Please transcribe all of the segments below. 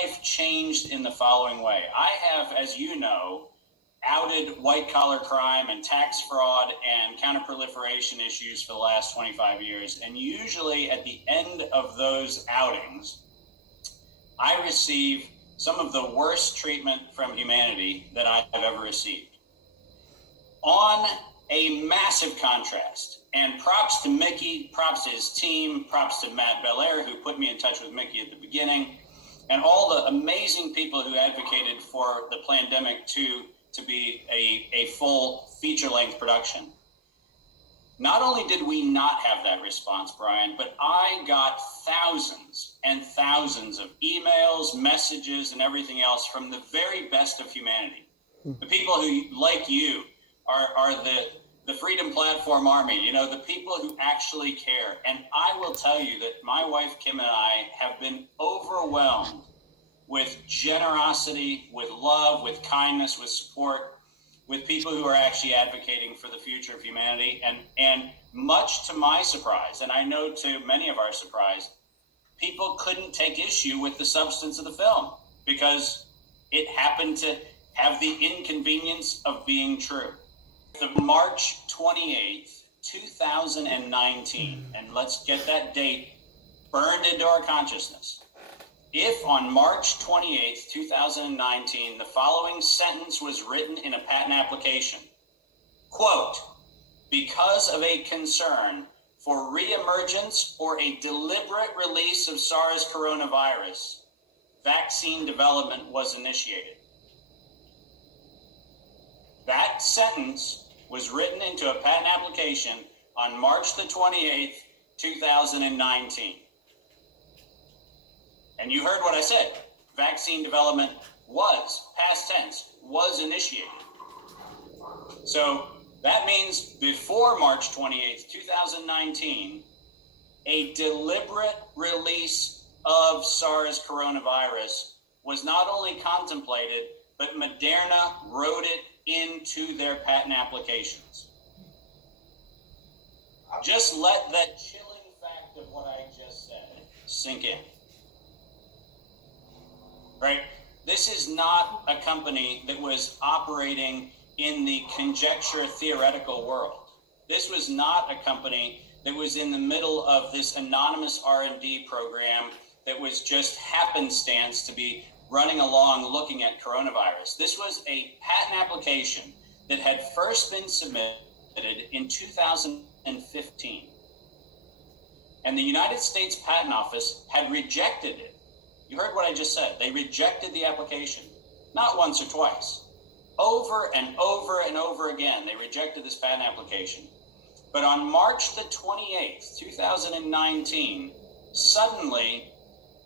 life changed in the following way. I have, as you know, outed white-collar crime and tax fraud and counterproliferation issues for the last 25 years. And usually at the end of those outings, I receive some of the worst treatment from humanity that I have ever received. On a massive contrast, and props to Mickey, props to his team, props to Matt Belair, who put me in touch with Mickey at the beginning, and all the amazing people who advocated for the Plandemic 2 to be a full feature-length production. Not only did we not have that response, Brian, but I got thousands and thousands of emails, messages, and everything else from the very best of humanity. The people who, like you, are the Freedom Platform Army, you know, the people who actually care. And I will tell you that my wife, Kim, and I have been overwhelmed with generosity, with love, with kindness, with support, with people who are actually advocating for the future of humanity. And much to my surprise, and I know to many of our surprise, people couldn't take issue with the substance of the film because it happened to have the inconvenience of being true. The March 28th, 2019, and let's get that date burned into our consciousness. If on March 28th, 2019, the following sentence was written in a patent application, quote, because of a concern for reemergence or a deliberate release of SARS coronavirus, vaccine development was initiated. That sentence was written into a patent application on March the 28th, 2019. And you heard what I said. Vaccine development was, past tense, was initiated. So that means before March 28th, 2019, a deliberate release of SARS coronavirus was not only contemplated, but Moderna wrote it into their patent applications. Just let that chilling fact of what I just said sink in. Right? This is not a company that was operating in the conjecture theoretical world. This was not a company that was in the middle of this anonymous R&D program that was just happenstance to be running along looking at coronavirus. This was a patent application that had first been submitted in 2015. And the United States Patent Office had rejected it. You heard what I just said. They rejected the application, not once or twice. Over and over and over again, they rejected this patent application. But on March the 28th, 2019, suddenly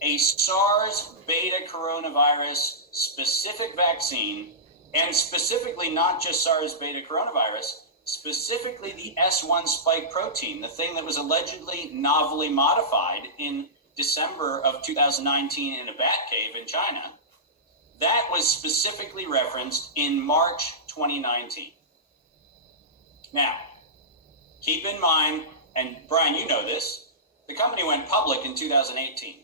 a SARS beta coronavirus specific vaccine, and specifically not just SARS beta coronavirus, specifically the S1 spike protein, the thing that was allegedly novelly modified in December of 2019 in a bat cave in China, that was specifically referenced in March 2019. Now, keep in mind, and Brian, you know this, the company went public in 2018.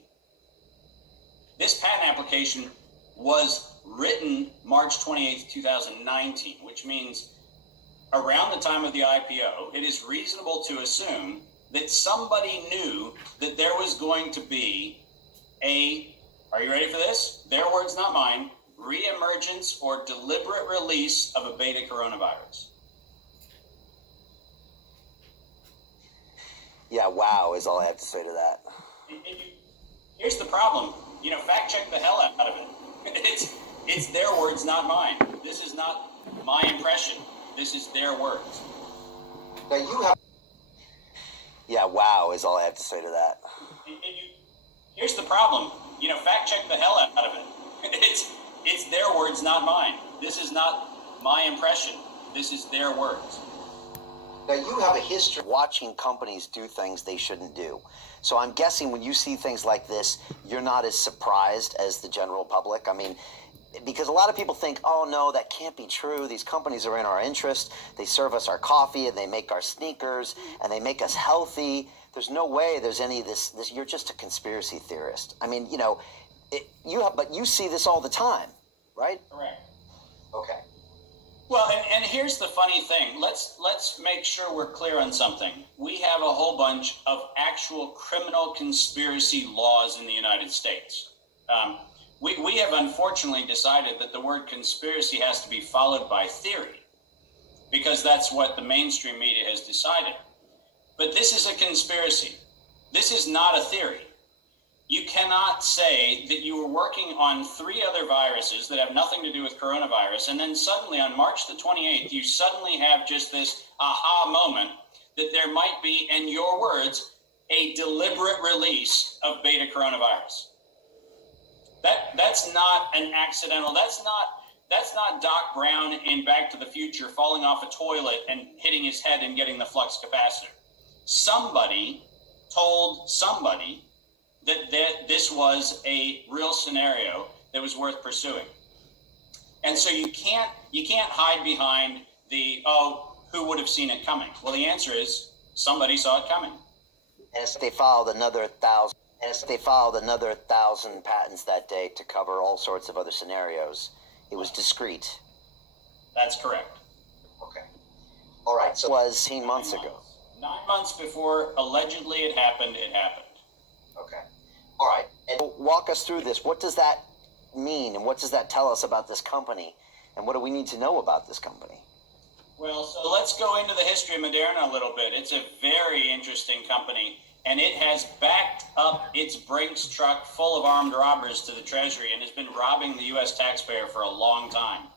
This patent application was written March 28th, 2019, which means around the time of the IPO, it is reasonable to assume that somebody knew that there was going to be are you ready for this? Their words, not mine, reemergence or deliberate release of a beta coronavirus. Yeah, wow is all I have to say to that. Here's the problem. You know, fact check the hell out of it. It's their words, not mine. This is not my impression. This is their words. Now you have... Yeah, wow is all I have to say to that. Here's the problem. You know, fact check the hell out of it. It's their words, not mine. This is not my impression. This is their words. Now you have a history of watching companies do things they shouldn't do. So I'm guessing when you see things like this, you're not as surprised as the general public. I mean, because a lot of people think, oh no, that can't be true. These companies are in our interest. They serve us our coffee and they make our sneakers and they make us healthy. There's no way there's any of this. You're just a conspiracy theorist. I mean, you know, But you see this all the time, right? Correct. Okay. Well, and here's the funny thing. Let's make sure we're clear on something. We have a whole bunch of actual criminal conspiracy laws in the United States. We have unfortunately decided that the word conspiracy has to be followed by theory, because that's what the mainstream media has decided. But this is a conspiracy. This is not a theory. You cannot say that you were working on 3 other viruses that have nothing to do with coronavirus, and then suddenly on March the 28th, you suddenly have just this aha moment that there might be, in your words, a deliberate release of beta coronavirus. That's not an accidental. That's not Doc Brown in Back to the Future falling off a toilet and hitting his head and getting the flux capacitor. Somebody told somebody that this was a real scenario that was worth pursuing. And so you can't hide behind the, who would have seen it coming? Well, the answer is somebody saw it coming. And they filed another 1,000. They filed another 1,000 patents that day to cover all sorts of other scenarios. It was discreet. That's correct. Okay. All right. So it was 18 months ago. 9 months before allegedly it happened, it happened. Okay. All right. And walk us through this. What does that mean, and what does that tell us about this company, and what do we need to know about this company? Well, so let's go into the history of Moderna a little bit. It's a very interesting company, and it has backed up its Brinks truck full of armed robbers to the Treasury and has been robbing the U.S. taxpayer for a long time.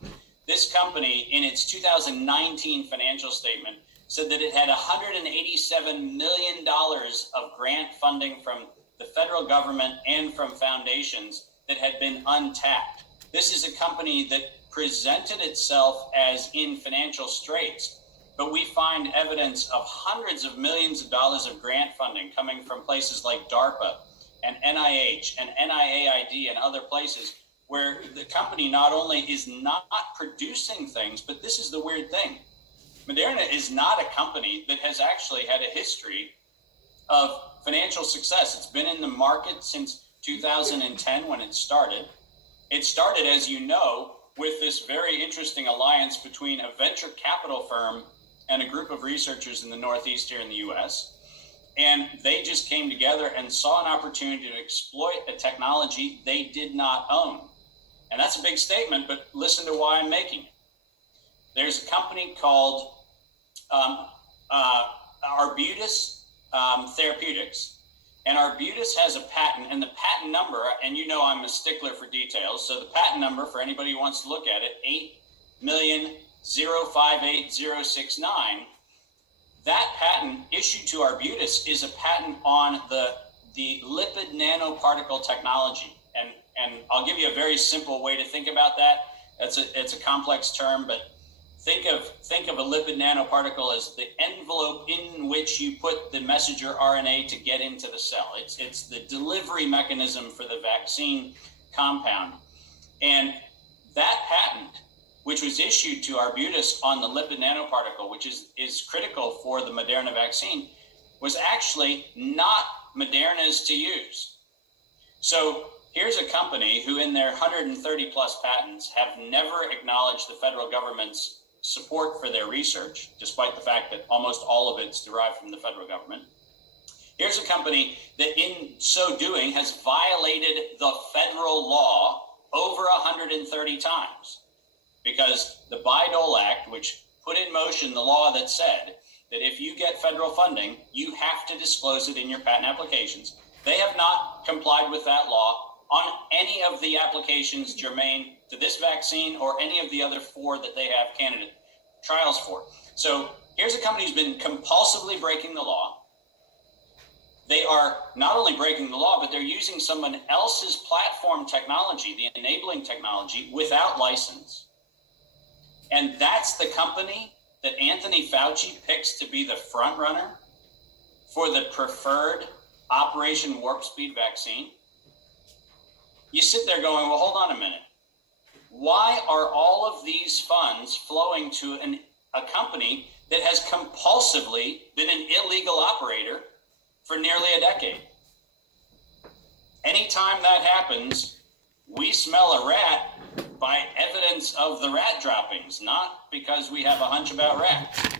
This company, in its 2019 financial statement, said that it had $187 million of grant funding from the federal government and from foundations that had been untapped. This is a company that presented itself as in financial straits, but we find evidence of hundreds of millions of dollars of grant funding coming from places like DARPA and NIH and NIAID and other places, where the company not only is not producing things, but this is the weird thing. Moderna is not a company that has actually had a history of financial success. It's been in the market since 2010 when it started. It started, as you know, with this very interesting alliance between a venture capital firm and a group of researchers in the Northeast here in the US. And they just came together and saw an opportunity to exploit a technology they did not own. And that's a big statement, but listen to why I'm making it. There's a company called Arbutus Therapeutics, and Arbutus has a patent, and the patent number, and you know I'm a stickler for details, so the patent number, for anybody who wants to look at it, 8,058,069, that patent issued to Arbutus is a patent on the lipid nanoparticle technology. And I'll give you a very simple way to think about that. It's a complex term, but think of a lipid nanoparticle as the envelope in which you put the messenger RNA to get into the cell. It's the delivery mechanism for the vaccine compound. And that patent, which was issued to Arbutus on the lipid nanoparticle, which is critical for the Moderna vaccine, was actually not Moderna's to use. So here's a company who in their 130 plus patents have never acknowledged the federal government's support for their research, despite the fact that almost all of it's derived from the federal government. Here's a company that in so doing has violated the federal law over 130 times, because the Bayh-Dole Act, which put in motion the law that said that if you get federal funding, you have to disclose it in your patent applications. They have not complied with that law on any of the applications germane to this vaccine or any of the other 4 that they have candidate trials for. So here's a company who's been compulsively breaking the law. They are not only breaking the law, but they're using someone else's platform technology, the enabling technology, without license. And that's the company that Anthony Fauci picks to be the front runner for the preferred Operation Warp Speed vaccine. You sit there going, well, hold on a minute. Why are all of these funds flowing to a company that has compulsively been an illegal operator for nearly a decade? Anytime that happens, we smell a rat by evidence of the rat droppings, not because we have a hunch about rats.